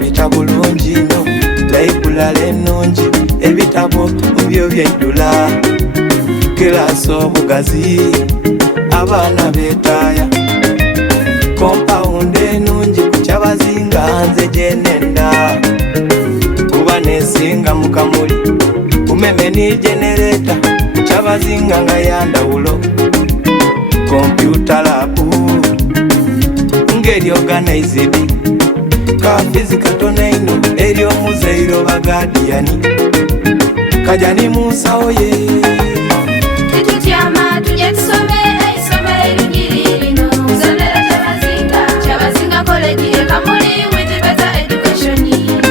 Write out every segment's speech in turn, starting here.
bitabo bulungi nnyo, layibulale ennungi, ebitabo byo byeddula, kirasi omugazi, abaana beetaaya, kompawundi ennungi ku Kyabazinga nze gye nnenda, kuba neesinga mu Kamuli, kumeme ni genereta, Kyabazinga nga yandawulo, kompyuta labu ngeri organized, kafizi katono ino eri omuzairo bagadiyani, kajani munsawo ye titutyama tujye tusome isomero eringiri lino, nsomero Kyabazinga, Kyabazinga College e Kamuli with better education.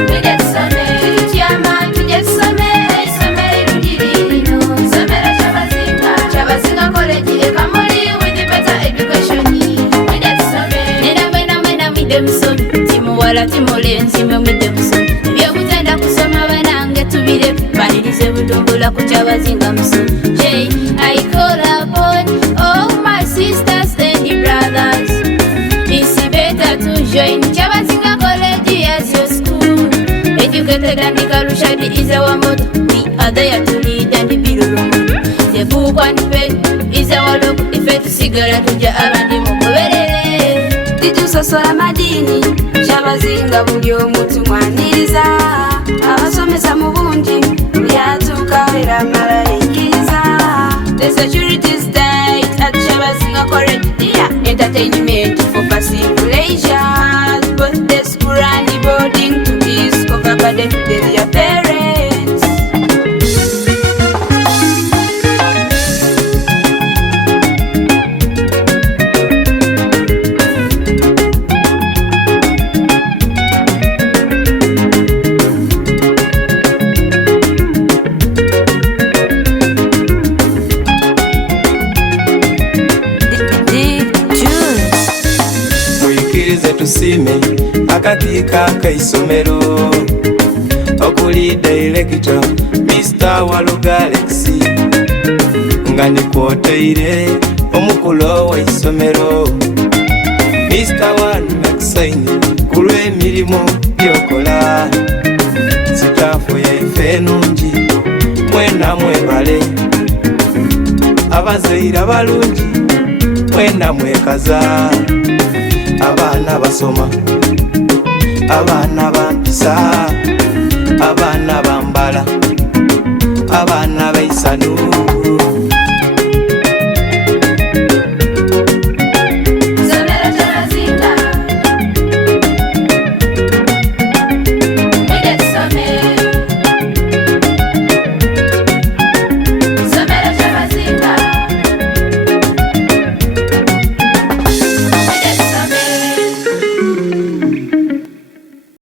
Tujye tusome, titutyama tujye tusome isomero eringiri lino, nsomero Kyabazinga, Kyabazinga College e Kamuli with better education. Tujye tusome, nena mwidde musomi, timuwala timulenzi mwe mwidde musomi, ebyokutenda kusoma banange tubire banirize butumbula ku Kyabazinga musomi. I call upon all my sisters and brothers, it's better to join Kyabazinga College as your school. Educated and Kalushadi is our motto, we are there to lead and build a role. The book and pen is our look, if it's cigarette to Abandi Mukoverere. Titusosola madini, Kyabazinga buli omuntu mwaniriza, abasomesa mu bungi byatuuka era mala ekkiriza. The security state at Kyabazinga College, entertainment for passive pleasure, both the school and the boarding to discover burden to their parents. Tusime akakiika akaisomero okuli director Mr. Walugalex nga nikwoteire omukulo w'eisomero Mr. One Maxine ku lw'emirimu gyokola, sitaafu yaife ennungi mwena mwebale, abazaire abalungi mwena mwekaza, abaana basoma, abaana bampisa, abaana bambala, abaana baisanu.